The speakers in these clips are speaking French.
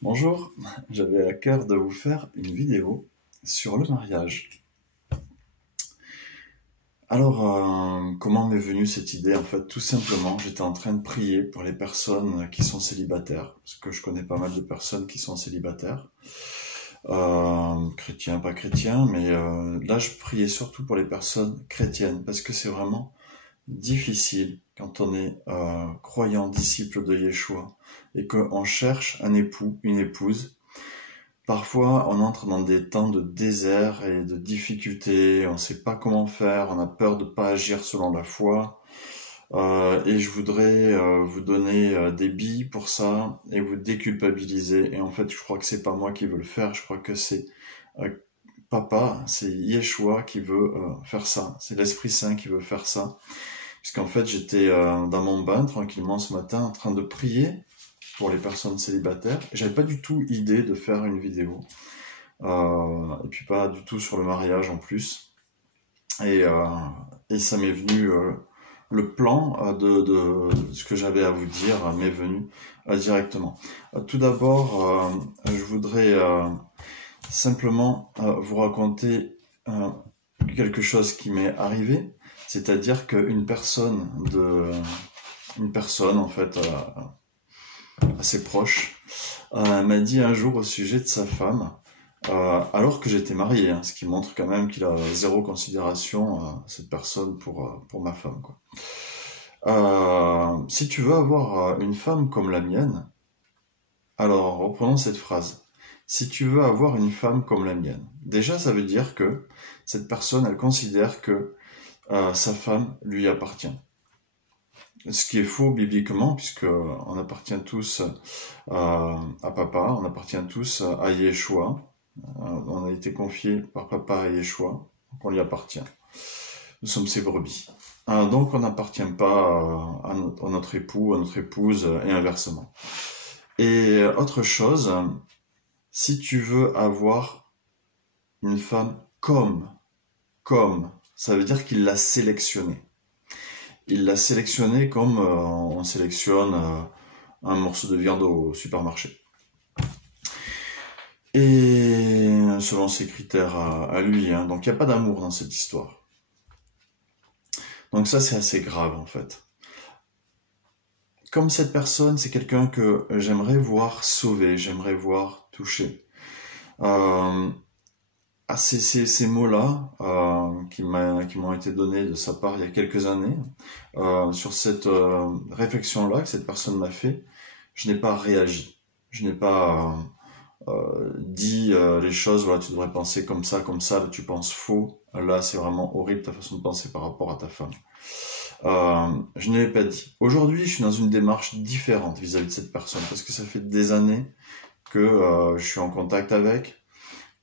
Bonjour, j'avais à cœur de vous faire une vidéo sur le mariage. Comment m'est venue cette idée? En fait, tout simplement, j'étais en train de prier pour les personnes qui sont célibataires, parce que je connais pas mal de personnes qui sont célibataires, chrétiens, pas chrétiens, mais là, je priais surtout pour les personnes chrétiennes, parce que c'est vraiment difficile quand on est croyant, disciple de Yeshua, et qu'on cherche un époux, une épouse. Parfois, on entre dans des temps de désert et de difficultés, on ne sait pas comment faire, on a peur de ne pas agir selon la foi. Et je voudrais vous donner des billes pour ça et vous déculpabiliser. Et en fait, je crois que c'est pas moi qui veux le faire, je crois que c'est euh, Papa, c'est Yeshua qui veut faire ça, c'est l'Esprit Saint qui veut faire ça. Puisqu'en fait, j'étais dans mon bain tranquillement ce matin en train de prier pour les personnes célibataires. Et j'avais pas du tout idée de faire une vidéo. Et puis pas du tout sur le mariage en plus. Et, euh, et ça m'est venu, le plan de ce que j'avais à vous dire m'est venu directement. Tout d'abord, je voudrais simplement vous raconter quelque chose qui m'est arrivé. C'est-à-dire une personne en fait assez proche, m'a dit un jour au sujet de sa femme, alors que j'étais marié, hein, ce qui montre quand même qu'il a zéro considération, cette personne, pour ma femme, quoi. Si tu veux avoir une femme comme la mienne, alors reprenons cette phrase. Si tu veux avoir une femme comme la mienne, déjà ça veut dire que cette personne, elle considère que sa femme lui appartient. Ce qui est faux bibliquement, puisque on appartient tous à Papa, on appartient tous à Yeshua. On a été confiés par Papa à Yeshua, donc on lui appartient. Nous sommes ses brebis. Donc on n'appartient pas à notre époux, à notre épouse, et inversement. Et autre chose, si tu veux avoir une femme comme, ça veut dire qu'il l'a sélectionnée. Il l'a sélectionnée comme on sélectionne un morceau de viande au supermarché. Et selon ses critères à lui, hein. Donc il n'y a pas d'amour dans cette histoire. Donc ça c'est assez grave en fait. Comme cette personne, c'est quelqu'un que j'aimerais voir sauvé, j'aimerais voir touché. Ces mots-là qui m'ont été donnés de sa part il y a quelques années, sur cette réflexion-là que cette personne m'a fait, je n'ai pas réagi. Je n'ai pas dit les choses, voilà, tu devrais penser comme ça, là tu penses faux, là c'est vraiment horrible ta façon de penser par rapport à ta femme. Je ne l'ai pas dit. Aujourd'hui, je suis dans une démarche différente vis-à-vis de cette personne, parce que ça fait des années que je suis en contact avec,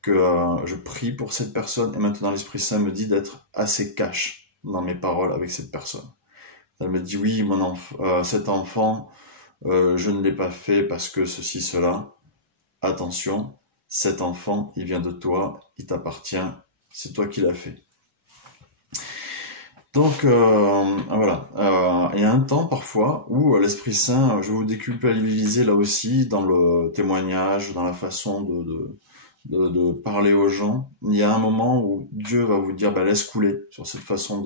que je prie pour cette personne, et maintenant l'Esprit Saint me dit d'être assez cash dans mes paroles avec cette personne. Elle me dit oui, cet enfant, je ne l'ai pas fait parce que ceci, cela. Attention, cet enfant, il vient de toi, il t'appartient, c'est toi qui l'as fait. Donc voilà, il y a un temps parfois où l'Esprit Saint, je vais vous déculpabiliser là aussi dans le témoignage, dans la façon de parler aux gens. Il y a un moment où Dieu va vous dire, bah, laisse couler sur cette façon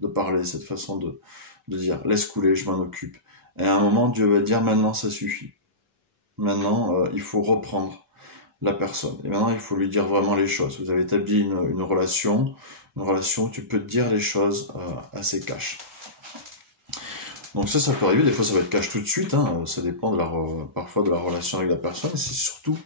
de parler, cette façon de dire, laisse couler, je m'en occupe. Et à un moment, Dieu va dire, maintenant ça suffit. Maintenant, il faut reprendre la personne. Et maintenant, il faut lui dire vraiment les choses. Vous avez établi une relation où tu peux te dire les choses assez cash. Donc ça peut arriver. Des fois, ça va être cash tout de suite. Hein. Ça dépend parfois de la relation avec la personne. Et c'est surtout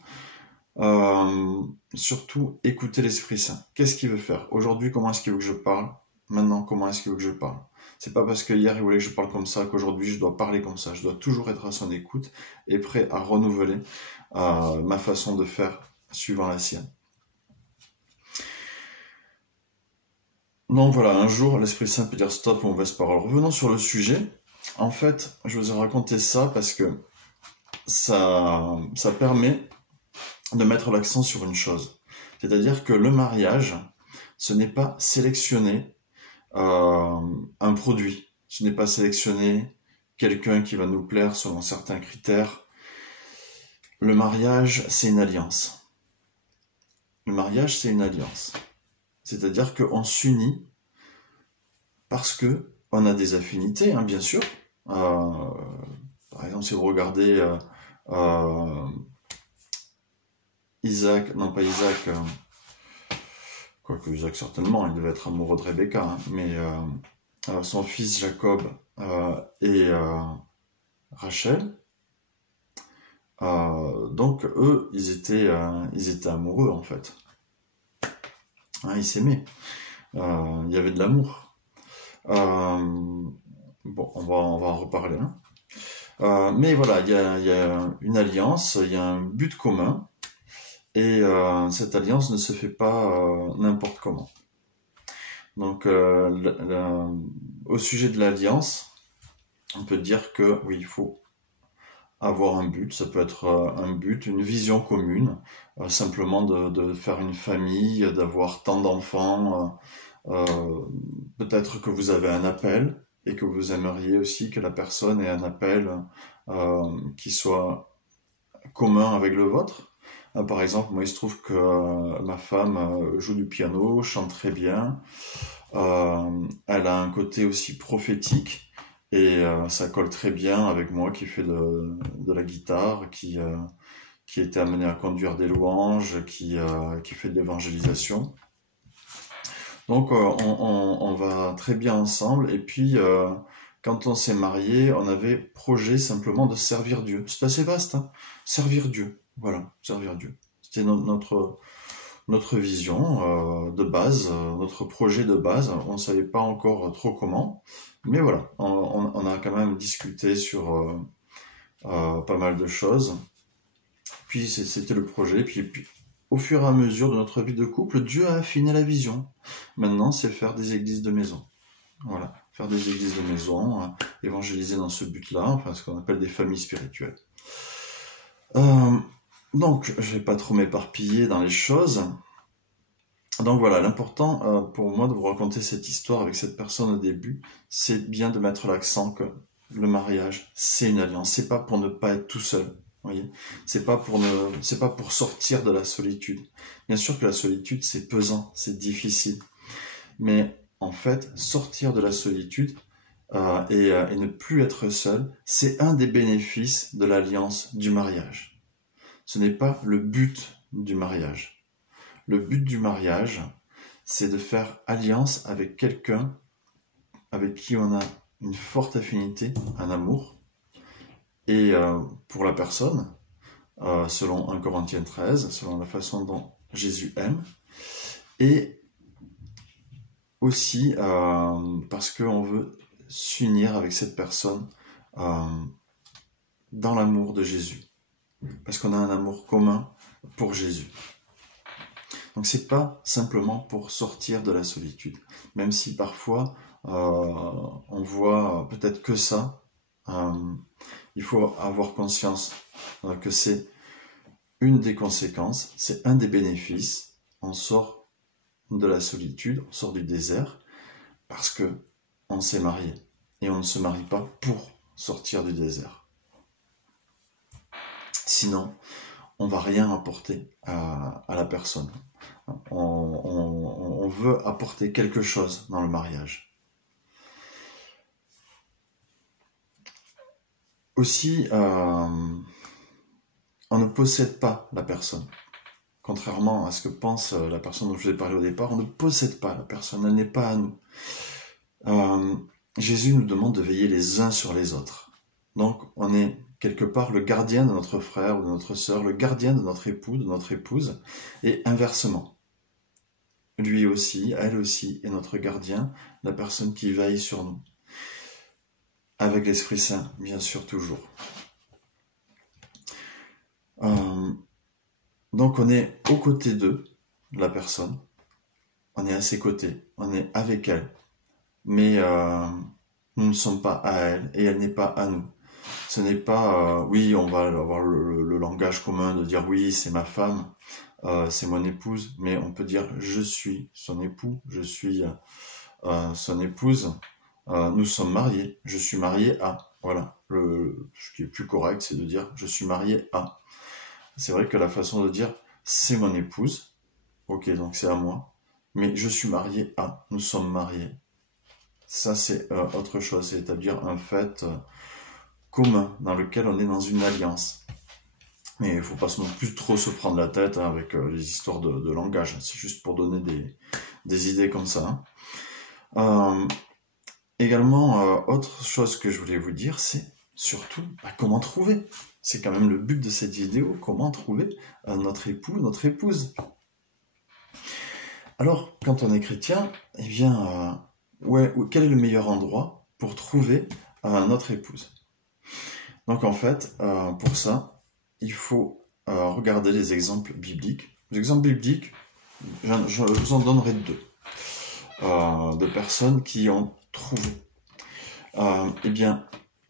écouter l'Esprit Saint. Qu'est-ce qu'il veut faire? Aujourd'hui, comment est-ce qu'il veut que je parle? Maintenant, comment est-ce qu'il veut que je parle? C'est pas parce que hier il voulait que je parle comme ça qu'aujourd'hui je dois parler comme ça. Je dois toujours être à son écoute et prêt à renouveler ma façon de faire suivant la sienne. Donc voilà, un jour l'Esprit Saint peut dire stop, mauvaise parole. Revenons sur le sujet. En fait, je vous ai raconté ça parce que ça permet de mettre l'accent sur une chose. C'est-à-dire que le mariage, ce n'est pas sélectionner un produit. Ce n'est pas sélectionner quelqu'un qui va nous plaire selon certains critères. Le mariage, c'est une alliance. Le mariage, c'est une alliance. C'est-à-dire qu'on s'unit parce que on a des affinités, hein, bien sûr. Par exemple, si vous regardez Isaac, non pas Isaac, quoique Isaac certainement, il devait être amoureux de Rebecca, hein, mais son fils Jacob et Rachel, donc eux, ils étaient amoureux en fait. Hein, ils s'aimaient. Il y avait de l'amour. Bon, on va en reparler. Hein. Mais voilà, il y a une alliance, il y a un but commun, et cette alliance ne se fait pas n'importe comment. Donc, au sujet de l'alliance, on peut dire que oui, il faut avoir un but. Ça peut être un but, une vision commune, simplement de faire une famille, d'avoir tant d'enfants. Peut-être que vous avez un appel et que vous aimeriez aussi que la personne ait un appel qui soit commun avec le vôtre. Par exemple, moi il se trouve que ma femme joue du piano, chante très bien, elle a un côté aussi prophétique et ça colle très bien avec moi qui fais de la guitare, qui est amené à conduire des louanges, qui fait de l'évangélisation. Donc on va très bien ensemble. Et puis quand on s'est marié, on avait projet simplement de servir Dieu. C'est assez vaste, hein. Servir Dieu. Voilà, servir Dieu. C'était notre vision de base, notre projet de base. On ne savait pas encore trop comment. Mais voilà, on a quand même discuté sur pas mal de choses. Puis c'était le projet. Puis au fur et à mesure de notre vie de couple, Dieu a affiné la vision. Maintenant, c'est faire des églises de maison. Voilà, faire des églises de maison, évangéliser dans ce but-là, enfin ce qu'on appelle des familles spirituelles. Donc, je vais pas trop m'éparpiller dans les choses. Donc voilà, l'important pour moi de vous raconter cette histoire avec cette personne au début, c'est bien de mettre l'accent que le mariage, c'est une alliance. C'est pas pour ne pas être tout seul. Voyez, c'est pas pour sortir de la solitude. Bien sûr que la solitude c'est pesant, c'est difficile, mais en fait sortir de la solitude et ne plus être seul, c'est un des bénéfices de l'alliance du mariage. Ce n'est pas le but du mariage. Le but du mariage, c'est de faire alliance avec quelqu'un avec qui on a une forte affinité, un amour. Et pour la personne, selon 1 Corinthiens 13, selon la façon dont Jésus aime, et aussi parce qu'on veut s'unir avec cette personne dans l'amour de Jésus, parce qu'on a un amour commun pour Jésus. Donc c'est pas simplement pour sortir de la solitude, même si parfois on voit peut-être que ça. Il faut avoir conscience que c'est une des conséquences, c'est un des bénéfices. On sort de la solitude, on sort du désert, parce que on s'est marié. Et on ne se marie pas pour sortir du désert. Sinon, on va rien apporter à la personne. On veut apporter quelque chose dans le mariage. Aussi, on ne possède pas la personne. Contrairement à ce que pense la personne dont je vous ai parlé au départ, on ne possède pas la personne, elle n'est pas à nous. Jésus nous demande de veiller les uns sur les autres. Donc, on est quelque part le gardien de notre frère ou de notre sœur, le gardien de notre époux, de notre épouse, et inversement. Lui aussi, elle aussi est notre gardien, la personne qui veille sur nous. Avec l'Esprit Saint, bien sûr, toujours. Donc on est aux côtés d'eux, la personne, on est à ses côtés, on est avec elle, mais nous ne sommes pas à elle et elle n'est pas à nous. Ce n'est pas, oui, on va avoir le langage commun de dire oui, c'est ma femme, c'est mon épouse, mais on peut dire je suis son époux, je suis son épouse, nous sommes mariés, je suis marié à, voilà. Ce qui est plus correct, c'est de dire je suis marié à. c'est vrai que la façon de dire c'est mon épouse, ok, donc c'est à moi, mais je suis marié à, nous sommes mariés. Ça, c'est autre chose, c'est établir un fait commun dans lequel on est dans une alliance. Mais il ne faut pas non plus trop se prendre la tête avec les histoires de langage. C'est juste pour donner des idées comme ça. Également, autre chose que je voulais vous dire, c'est surtout comment trouver. C'est quand même le but de cette vidéo, comment trouver notre époux, notre épouse. Alors, quand on est chrétien, eh bien, quel est le meilleur endroit pour trouver notre épouse? Donc en fait, pour ça, il faut regarder les exemples bibliques. Les exemples bibliques, je vous en donnerai deux. De personnes qui ont trouvé. Eh bien,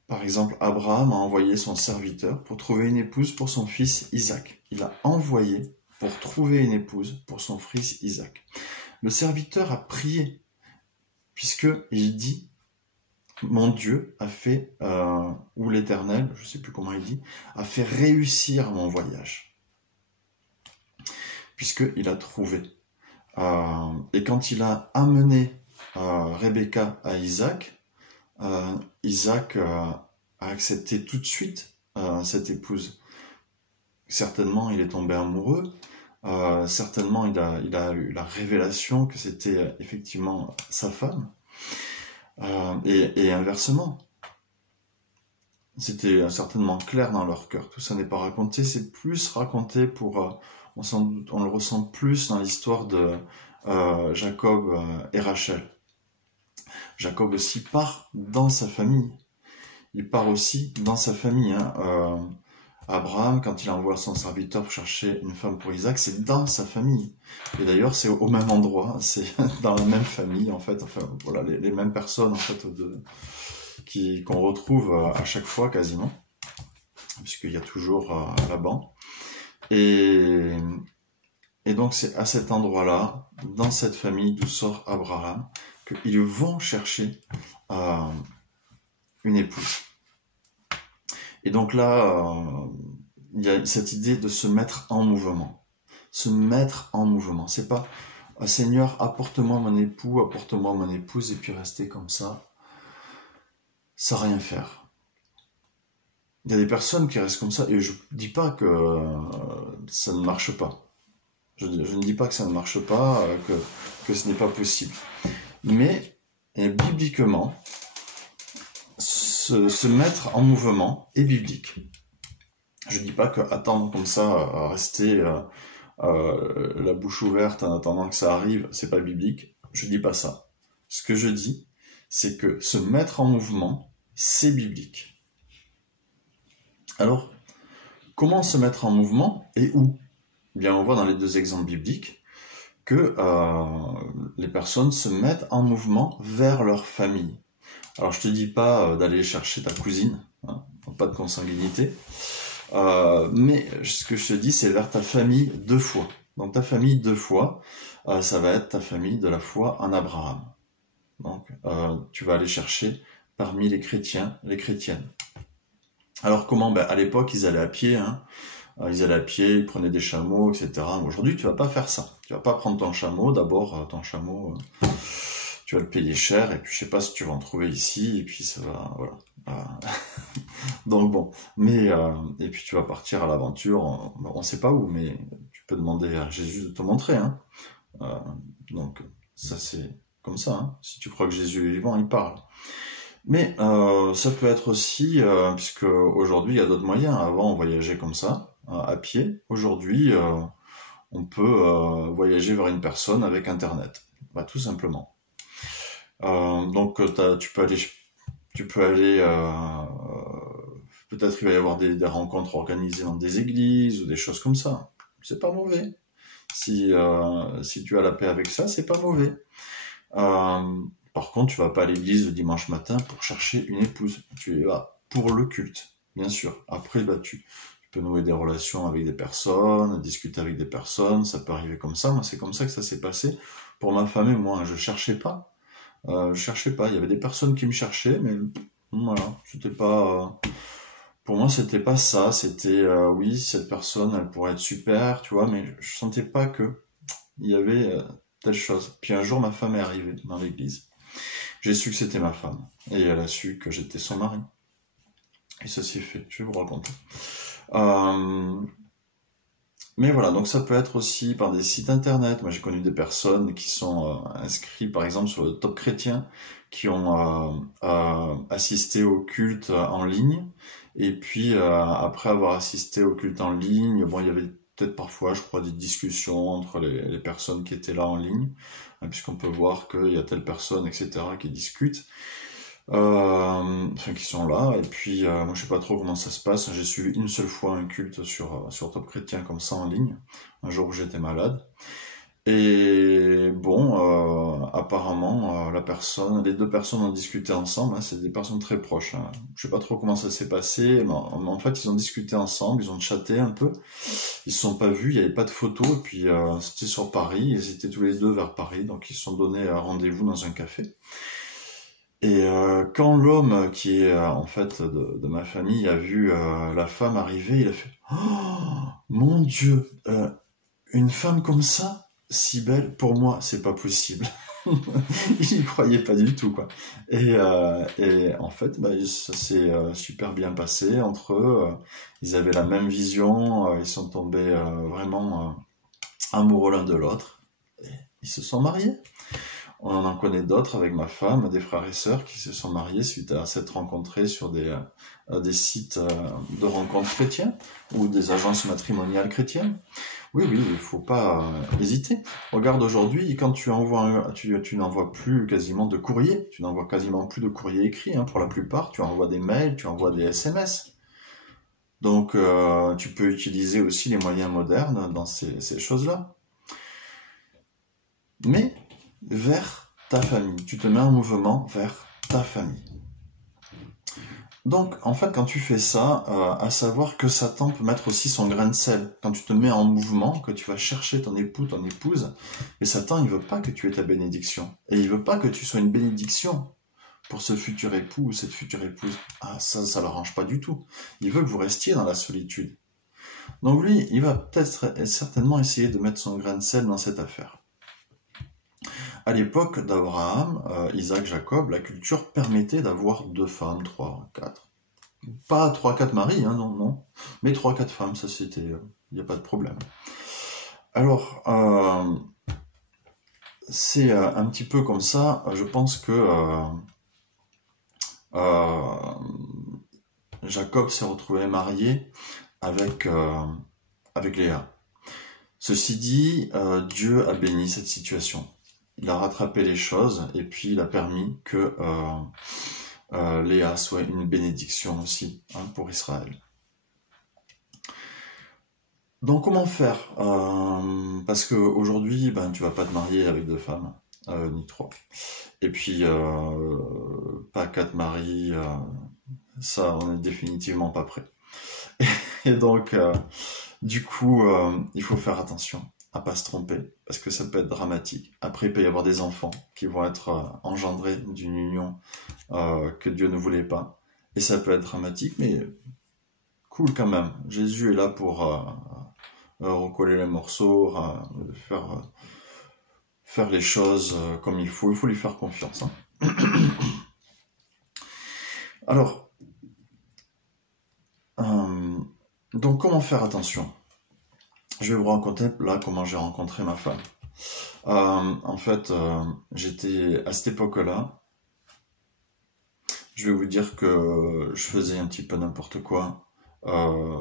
par exemple, Abraham a envoyé son serviteur pour trouver une épouse pour son fils Isaac. Il a envoyé pour trouver une épouse pour son fils Isaac. Le serviteur a prié, puisqu'il dit, mon Dieu a fait, ou l'Éternel, je ne sais plus comment il dit, a fait réussir mon voyage. Puisqu'il a trouvé. Et quand il a amené Rebecca à Isaac, Isaac a accepté tout de suite cette épouse. Certainement, il est tombé amoureux. Certainement, il a eu la révélation que c'était effectivement sa femme. Et inversement. C'était certainement clair dans leur cœur. Tout ça n'est pas raconté, c'est plus raconté pour... on le ressent plus dans l'histoire de Jacob et Rachel. Jacob aussi part dans sa famille. Il part aussi dans sa famille. Abraham, quand il envoie son serviteur pour chercher une femme pour Isaac, c'est dans sa famille. Et d'ailleurs, c'est au même endroit, c'est dans la même famille, en fait. Enfin, voilà, les mêmes personnes, en fait, qu'on retrouve à chaque fois, quasiment. Puisqu'il y a toujours Laban. Et donc, c'est à cet endroit-là, dans cette famille d'où sort Abraham, qu'ils vont chercher une épouse. Et donc là, il y a cette idée de se mettre en mouvement. Se mettre en mouvement. C'est pas Seigneur, apporte-moi mon époux, apporte-moi mon épouse, et puis rester comme ça, sans rien faire. Il y a des personnes qui restent comme ça, et je ne dis pas que ça ne marche pas. Je ne dis pas que ça ne marche pas, que ce n'est pas possible. Mais bibliquement, se mettre en mouvement est biblique. Je ne dis pas qu'attendre comme ça, rester la bouche ouverte en attendant que ça arrive, c'est pas biblique. Je ne dis pas ça. Ce que je dis, c'est que se mettre en mouvement, c'est biblique. Alors, comment se mettre en mouvement et où? Eh bien, on voit dans les deux exemples bibliques que les personnes se mettent en mouvement vers leur famille. Alors, je te dis pas d'aller chercher ta cousine, hein, pas de consanguinité, mais ce que je te dis, c'est vers ta famille de foi. Donc, ta famille de foi, ça va être ta famille de la foi en Abraham. Donc, tu vas aller chercher parmi les chrétiens, les chrétiennes. Alors, comment? À l'époque, ils allaient à pied, hein. Ils allaient à pied, ils prenaient des chameaux, etc. Aujourd'hui, tu vas pas faire ça. Tu vas pas prendre ton chameau. D'abord, ton chameau, tu vas le payer cher, et puis je sais pas si tu vas en trouver ici, et puis ça va, voilà. Donc bon, mais et puis tu vas partir à l'aventure. On sait pas où, mais tu peux demander à Jésus de te montrer, hein. Donc ça c'est comme ça. Hein. Si tu crois que Jésus est vivant, il parle. Mais ça peut être aussi, puisque aujourd'hui il y a d'autres moyens. Avant on voyageait comme ça, à pied. Aujourd'hui on peut voyager vers une personne avec Internet, tout simplement. Donc tu peux aller, peut-être il va y avoir des rencontres organisées dans des églises ou des choses comme ça. C'est pas mauvais. Si tu as la paix avec ça, c'est pas mauvais. Par contre, tu vas pas à l'église le dimanche matin pour chercher une épouse. Tu y vas pour le culte, bien sûr. Après, tu peux nouer des relations avec des personnes, discuter avec des personnes, ça peut arriver comme ça. Moi, c'est comme ça que ça s'est passé pour ma femme et moi. Je cherchais pas. Il y avait des personnes qui me cherchaient, mais voilà, c'était pas Pour moi, c'était pas ça. C'était, oui, cette personne, elle pourrait être super, tu vois, mais je sentais pas que il y avait telle chose. Puis un jour, ma femme est arrivée dans l'église. J'ai su que c'était ma femme. Et elle a su que j'étais son mari. Et ça s'est fait. Je vais vous raconter. Euh, mais voilà, donc ça peut être aussi par des sites internet. Moi, j'ai connu des personnes qui sont inscrites, par exemple, sur le Top Chrétien, qui ont assisté au culte en ligne. Et puis, après avoir assisté au culte en ligne, bon, il y avait peut-être parfois, je crois, des discussions entre les personnes qui étaient là en ligne, hein, puisqu'on peut voir qu'il y a telle personne, etc., qui discutent. Enfin qui sont là, et puis moi je sais pas trop comment ça se passe. J'ai suivi une seule fois un culte sur Top Chrétien comme ça en ligne, un jour où j'étais malade. Et bon, apparemment les deux personnes ont discuté ensemble, hein, c'est des personnes très proches, hein. Je sais pas trop comment ça s'est passé, mais en fait ils ont discuté ensemble, ils ont chatté un peu, ils se sont pas vus, il y avait pas de photos, et puis c'était sur Paris, ils étaient tous les deux vers Paris, donc ils se sont donné rendez-vous dans un café. Et quand l'homme qui est en fait de ma famille a vu la femme arriver, il a fait «Oh mon Dieu, une femme comme ça, si belle, pour moi, c'est pas possible.» Il y croyait pas du tout, quoi. Et en fait, bah, ça s'est super bien passé entre eux. Ils avaient la même vision, ils sont tombés vraiment amoureux l'un de l'autre. Et ils se sont mariés. On en connaît d'autres avec ma femme, des frères et sœurs qui se sont mariés suite à s'être rencontrés sur des sites de rencontres chrétiens ou des agences matrimoniales chrétiennes. Oui, oui, il faut pas hésiter. Regarde aujourd'hui, quand tu envoies, tu n'envoies plus quasiment de courrier, tu n'envoies quasiment plus de courrier écrit, hein, pour la plupart. Tu envoies des mails, tu envoies des SMS. Donc, tu peux utiliser aussi les moyens modernes dans ces choses-là. Mais vers ta famille. Tu te mets en mouvement vers ta famille. Donc, en fait, quand tu fais ça, à savoir que Satan peut mettre aussi son grain de sel. Quand tu te mets en mouvement, que tu vas chercher ton époux, ton épouse, et Satan, il veut pas que tu aies ta bénédiction. Et il veut pas que tu sois une bénédiction pour ce futur époux ou cette future épouse. Ah, ça l'arrange pas du tout. Il veut que vous restiez dans la solitude. Donc lui, il va peut-être certainement essayer de mettre son grain de sel dans cette affaire. À l'époque d'Abraham, Isaac, Jacob, la culture permettait d'avoir 2 femmes, 3, 4. Pas 3, 4 maris, hein, non, non. Mais 3, 4 femmes, ça c'était... Il n'y a pas de problème. Alors, c'est un petit peu comme ça, je pense que Jacob s'est retrouvé marié avec Léa. Ceci dit, Dieu a béni cette situation. Il a rattrapé les choses et puis il a permis que Léa soit une bénédiction aussi, hein, pour Israël. Donc comment faire, parce qu'aujourd'hui, ben, tu vas pas te marier avec 2 femmes, ni 3. Et puis, pas 4 maris, ça, on est définitivement pas prêt. Et donc, du coup, il faut faire attention à pas se tromper, parce que ça peut être dramatique. Après, il peut y avoir des enfants qui vont être engendrés d'une union que Dieu ne voulait pas. Et ça peut être dramatique, mais cool quand même. Jésus est là pour recoller les morceaux, faire les choses comme il faut lui faire confiance, hein. Alors, donc comment faire attention? Je vais vous raconter là comment j'ai rencontré ma femme. En fait, j'étais à cette époque-là, je vais vous dire que je faisais un petit peu n'importe quoi. Je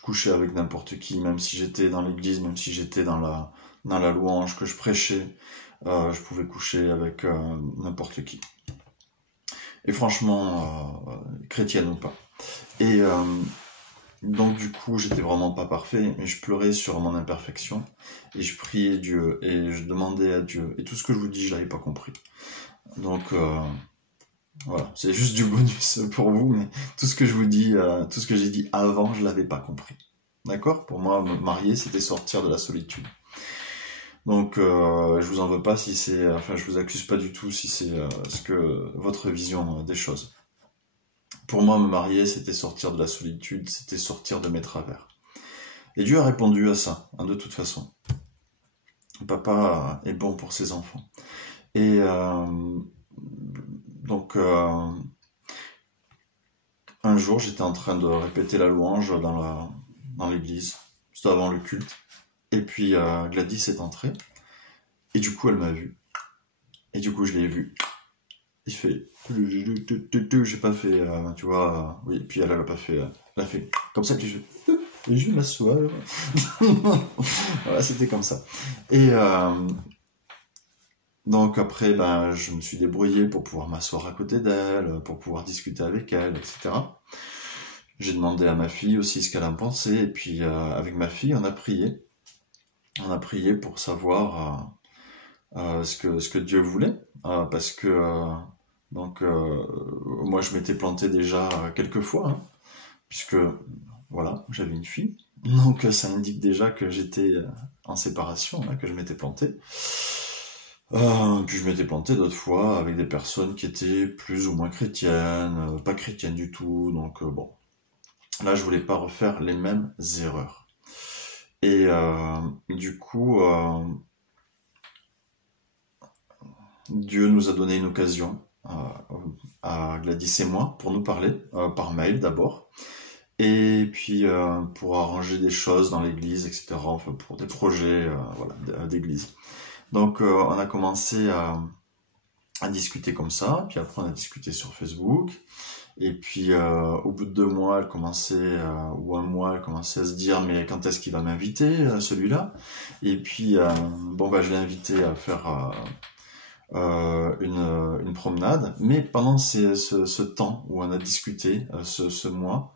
couchais avec n'importe qui, même si j'étais dans l'église, même si j'étais dans la louange, que je prêchais, je pouvais coucher avec n'importe qui. Et franchement, chrétienne ou pas. Et donc du coup, j'étais vraiment pas parfait, mais je pleurais sur mon imperfection, et je priais Dieu, et je demandais à Dieu, et tout ce que je vous dis, je l'avais pas compris. Donc voilà, c'est juste du bonus pour vous, mais tout ce que je vous dis, tout ce que j'ai dit avant, je l'avais pas compris. D'accord? Pour moi, me marier, c'était sortir de la solitude. Donc je vous en veux pas si c'est, enfin je vous accuse pas du tout si c'est ce que votre vision des choses. Pour moi, me marier, c'était sortir de la solitude, c'était sortir de mes travers. Et Dieu a répondu à ça, hein, de toute façon. Papa est bon pour ses enfants. Et donc, un jour, j'étais en train de répéter la louange dans l'église. C'était avant le culte. Et puis, Gladys est entrée. Et du coup, elle m'a vu. Et du coup, je l'ai vu. Il fait... J'ai pas fait, tu vois... oui, puis elle a pas fait... Elle a fait comme ça, puis je m'assois. Voilà, c'était comme ça. Et donc après, ben, je me suis débrouillé pour pouvoir m'asseoir à côté d'elle, pour pouvoir discuter avec elle, etc. J'ai demandé à ma fille aussi ce qu'elle en pensait, et puis avec ma fille, on a prié. On a prié pour savoir ce que Dieu voulait, parce que donc moi je m'étais planté déjà quelques fois, hein, puisque voilà, j'avais une fille, donc ça indique déjà que j'étais en séparation, hein, que je m'étais planté. Puis je m'étais planté d'autres fois avec des personnes qui étaient plus ou moins chrétiennes, pas chrétiennes du tout, donc bon, là je voulais pas refaire les mêmes erreurs. Et du coup, Dieu nous a donné une occasion, à Gladys et moi, pour nous parler, par mail d'abord, et puis pour arranger des choses dans l'église, etc., enfin pour des projets voilà, d'église. Donc on a commencé à discuter comme ça, puis après on a discuté sur Facebook, et puis au bout de 2 mois, elle commençait, ou 1 mois, elle commençait à se dire mais quand est-ce qu'il va m'inviter, celui-là? Et puis bon bah je l'ai invité à faire une promenade, mais pendant ce temps où on a discuté, ce mois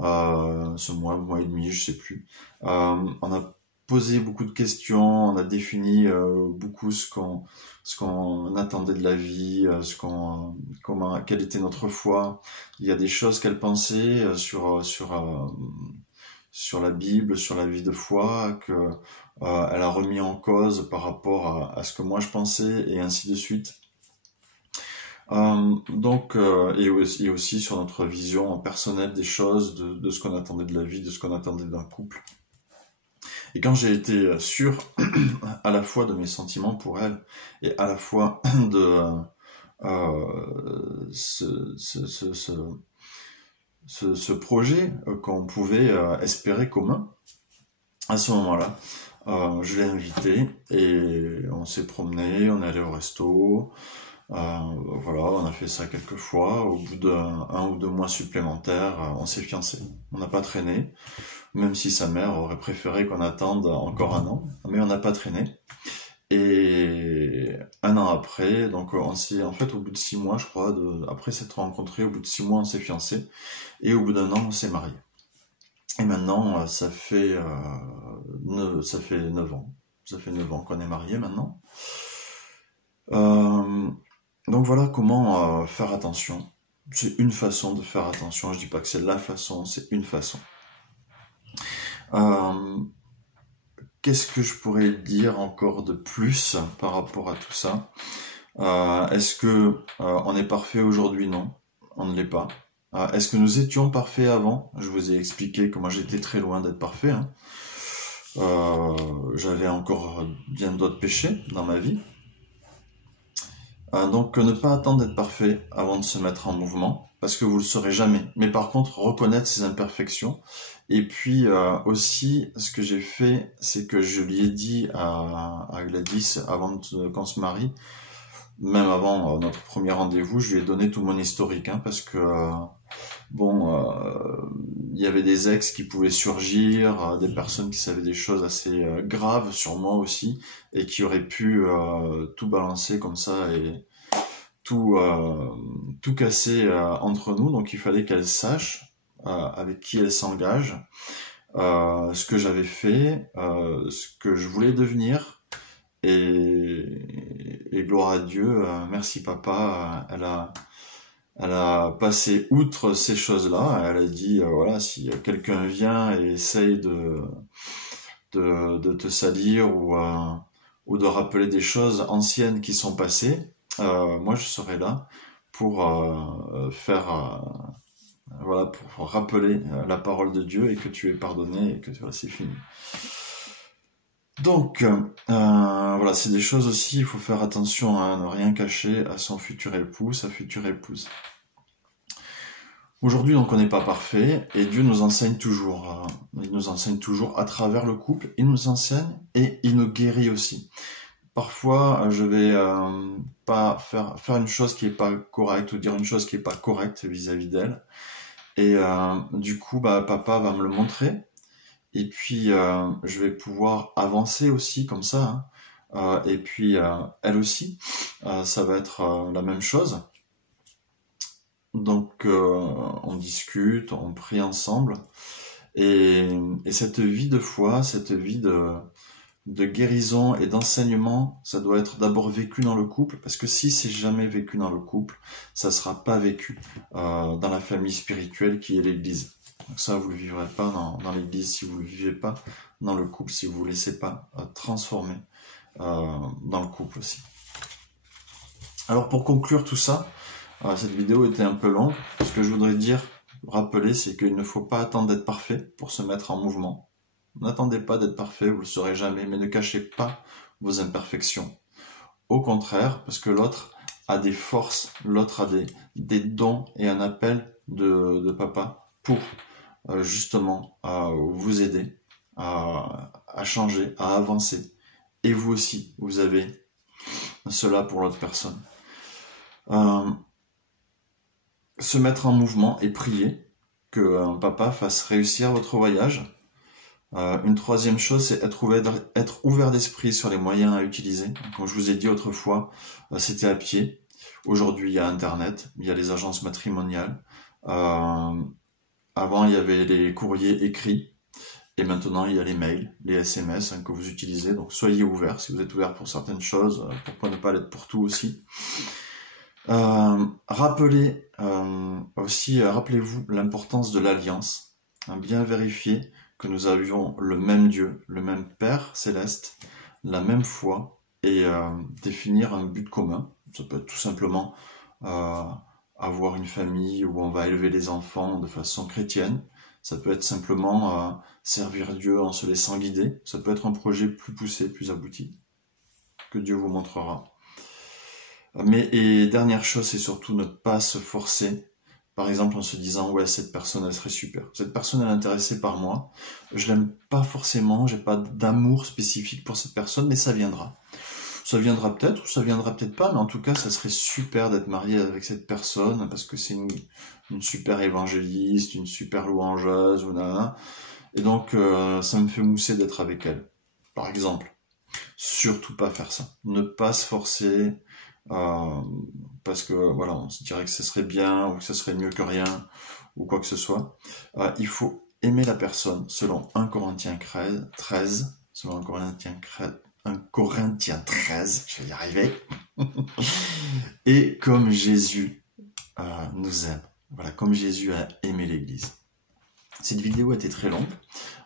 et demi, je sais plus, on a posé beaucoup de questions, on a défini beaucoup ce qu'on attendait de la vie, quelle était notre foi. Il y a des choses qu'elle pensait sur la Bible, sur la vie de foi, que elle a remis en cause par rapport à ce que moi je pensais, et ainsi de suite. Donc, et aussi sur notre vision personnelle des choses, de ce qu'on attendait de la vie, de ce qu'on attendait d'un couple. Et quand j'ai été sûr à la fois de mes sentiments pour elle, et à la fois de ce projet qu'on pouvait espérer commun, à ce moment-là, je l'ai invité et on s'est promené, on est allé au resto, voilà, on a fait ça quelques fois. Au bout d'1 ou 2 mois supplémentaires, on s'est fiancés. On n'a pas traîné, même si sa mère aurait préféré qu'on attende encore 1 an, mais on n'a pas traîné. Et 1 an après, donc on s'est, en fait, au bout de 6 mois, je crois, après s'être rencontrés, au bout de 6 mois, on s'est fiancés, et au bout d'1 an, on s'est mariés. Et maintenant, ça fait 9 ans. Ça fait 9 ans qu'on est mariés maintenant. Donc voilà comment faire attention. C'est une façon de faire attention. Je dis pas que c'est la façon, c'est une façon. Qu'est-ce que je pourrais dire encore de plus par rapport à tout ça? Est-ce que on est parfait aujourd'hui? Non, on ne l'est pas. Est-ce que nous étions parfaits avant? Je vous ai expliqué que moi j'étais très loin d'être parfait, hein. J'avais encore bien d'autres péchés dans ma vie. Donc ne pas attendre d'être parfait avant de se mettre en mouvement, parce que vous le serez jamais. Mais par contre, reconnaître ses imperfections. Et puis aussi, ce que j'ai fait, c'est que je lui ai dit à Gladys, avant qu'on se marie, même avant notre premier rendez-vous, je lui ai donné tout mon historique, hein, parce que bon, il y avait des ex qui pouvaient surgir, des personnes qui savaient des choses assez graves sur moi aussi, et qui auraient pu tout balancer comme ça et tout casser entre nous. Donc il fallait qu'elle sache avec qui elle s'engage, ce que j'avais fait, ce que je voulais devenir. Et gloire à Dieu, merci papa, elle a passé outre ces choses-là. Elle a dit, voilà, si quelqu'un vient et essaye de te salir ou de rappeler des choses anciennes qui sont passées, moi je serai là pour voilà, pour rappeler la parole de Dieu et que tu es pardonné et que voilà, c'est fini. Donc, voilà, c'est des choses aussi, il faut faire attention à ne rien cacher à son futur époux, sa future épouse. Aujourd'hui, donc, on n'est pas parfait et Dieu nous enseigne toujours. Il nous enseigne toujours à travers le couple, il nous enseigne et il nous guérit aussi. Parfois, je vais pas faire une chose qui est pas correcte ou dire une chose qui est pas correcte vis-à-vis d'elle. Et du coup, papa va me le montrer. Et puis, je vais pouvoir avancer aussi comme ça, hein. Et puis, elle aussi, ça va être la même chose. Donc, on discute, on prie ensemble. Et cette vie de foi, cette vie de guérison et d'enseignement, ça doit être d'abord vécu dans le couple, parce que si c'est jamais vécu dans le couple, ça sera pas vécu dans la famille spirituelle qui est l'Église. Donc ça, vous le vivrez pas dans l'Église si vous le vivez pas dans le couple, si vous vous laissez pas transformer dans le couple aussi. Alors pour conclure tout ça, cette vidéo était un peu longue. Ce que je voudrais rappeler, c'est qu'il ne faut pas attendre d'être parfait pour se mettre en mouvement. N'attendez pas d'être parfait, vous ne le serez jamais, mais ne cachez pas vos imperfections. Au contraire, parce que l'autre a des forces, l'autre a des dons et un appel de papa pour justement vous aider à changer, à avancer. Et vous aussi, vous avez cela pour l'autre personne. Se mettre en mouvement et prier que papa fasse réussir votre voyage. Une troisième chose, c'est être ouvert d'esprit sur les moyens à utiliser. Comme je vous ai dit autrefois, c'était à pied. Aujourd'hui, il y a Internet, il y a les agences matrimoniales. Avant, il y avait les courriers écrits. Et maintenant, il y a les mails, les SMS que vous utilisez. Donc, soyez ouverts. Si vous êtes ouverts pour certaines choses, pourquoi ne pas l'être pour tout aussi. Rappelez-vous l'importance de l'alliance. Bien vérifier que nous avions le même Dieu, le même Père céleste, la même foi, et définir un but commun. Ça peut être tout simplement avoir une famille où on va élever les enfants de façon chrétienne. Ça peut être simplement servir Dieu en se laissant guider. Ça peut être un projet plus poussé, plus abouti, que Dieu vous montrera. Et dernière chose, c'est surtout ne pas se forcer. Par exemple, en se disant, ouais, cette personne, elle serait super. Cette personne, elle est intéressée par moi. Je l'aime pas forcément, j'ai pas d'amour spécifique pour cette personne, mais ça viendra. Ça viendra peut-être, ou ça viendra peut-être pas, mais en tout cas, ça serait super d'être marié avec cette personne, parce que c'est une super évangéliste, une super louangeuse, ou nanana. Et donc, ça me fait mousser d'être avec elle. Par exemple. Surtout pas faire ça. Ne pas se forcer, parce que voilà, on se dirait que ce serait bien ou que ce serait mieux que rien ou quoi que ce soit. Il faut aimer la personne selon 1 Corinthiens 13, selon 1 Corinthiens 13, je vais y arriver. Et comme Jésus nous aime. Voilà, comme Jésus a aimé l'Église. Cette vidéo a été très longue,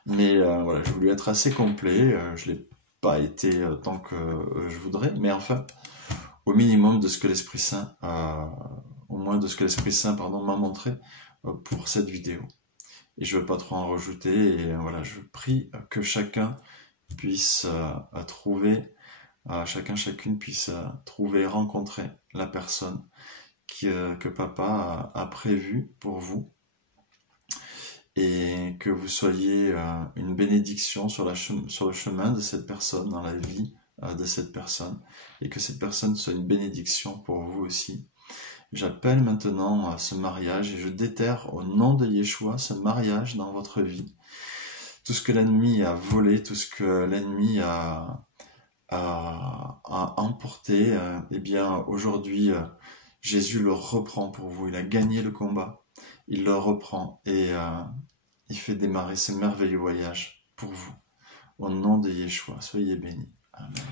mais voilà, j'ai voulu être assez complet. Je l'ai pas été tant que je voudrais, mais enfin, au minimum de ce que l'Esprit Saint, au moins de ce que l'Esprit Saint, m'a montré pour cette vidéo. Et je veux pas trop en rajouter. Et voilà, je prie que chacun puisse chacune puisse trouver, rencontrer la personne que papa a prévue pour vous. Et que vous soyez une bénédiction sur le chemin de cette personne, dans la vie de cette personne, et que cette personne soit une bénédiction pour vous aussi. J'appelle maintenant ce mariage et je déterre au nom de Yeshua ce mariage dans votre vie. Tout ce que l'ennemi a volé, tout ce que l'ennemi a emporté, eh bien aujourd'hui Jésus le reprend pour vous. Il a gagné le combat. Il le reprend et il fait démarrer ce merveilleux voyage pour vous. Au nom de Yeshua, soyez bénis. Amen.